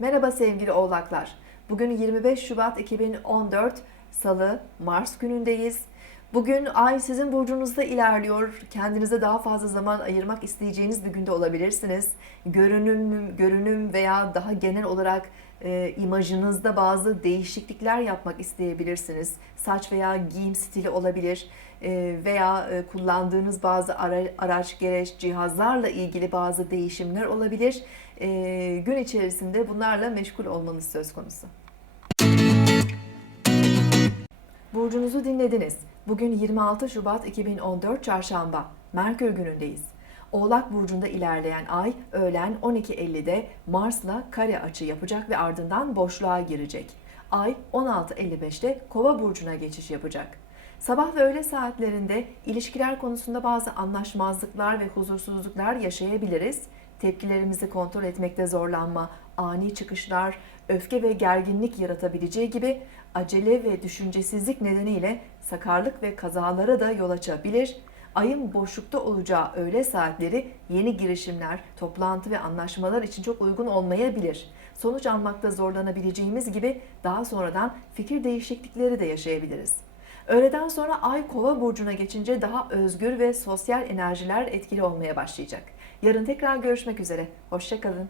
Merhaba sevgili oğlaklar. Bugün 25 Şubat 2014 Salı, Mars günündeyiz. Bugün ay sizin burcunuzda ilerliyor. Kendinize daha fazla zaman ayırmak isteyeceğiniz bir günde olabilirsiniz. Görünüm, görünüm veya daha genel olarak e, imajınızda bazı değişiklikler yapmak isteyebilirsiniz. Saç veya giyim stili olabilir e, veya e, kullandığınız bazı ara- araç, gereç, cihazlarla ilgili bazı değişimler olabilir. E, gün içerisinde bunlarla meşgul olmanız söz konusu. Burcunuzu dinlediniz. Bugün 26 Şubat 2014 Çarşamba. Merkür günündeyiz. Oğlak burcunda ilerleyen ay öğlen 12.50'de Mars'la kare açı yapacak ve ardından boşluğa girecek. Ay 16.55'te Kova burcuna geçiş yapacak. Sabah ve öğle saatlerinde ilişkiler konusunda bazı anlaşmazlıklar ve huzursuzluklar yaşayabiliriz. Tepkilerimizi kontrol etmekte zorlanma, ani çıkışlar, öfke ve gerginlik yaratabileceği gibi acele ve düşüncesizlik nedeniyle sakarlık ve kazalara da yol açabilir. Ayın boşlukta olacağı öğle saatleri yeni girişimler, toplantı ve anlaşmalar için çok uygun olmayabilir. Sonuç almakta zorlanabileceğimiz gibi daha sonradan fikir değişiklikleri de yaşayabiliriz. Öğleden sonra Ay Kova burcuna geçince daha özgür ve sosyal enerjiler etkili olmaya başlayacak. Yarın tekrar görüşmek üzere. Hoşçakalın.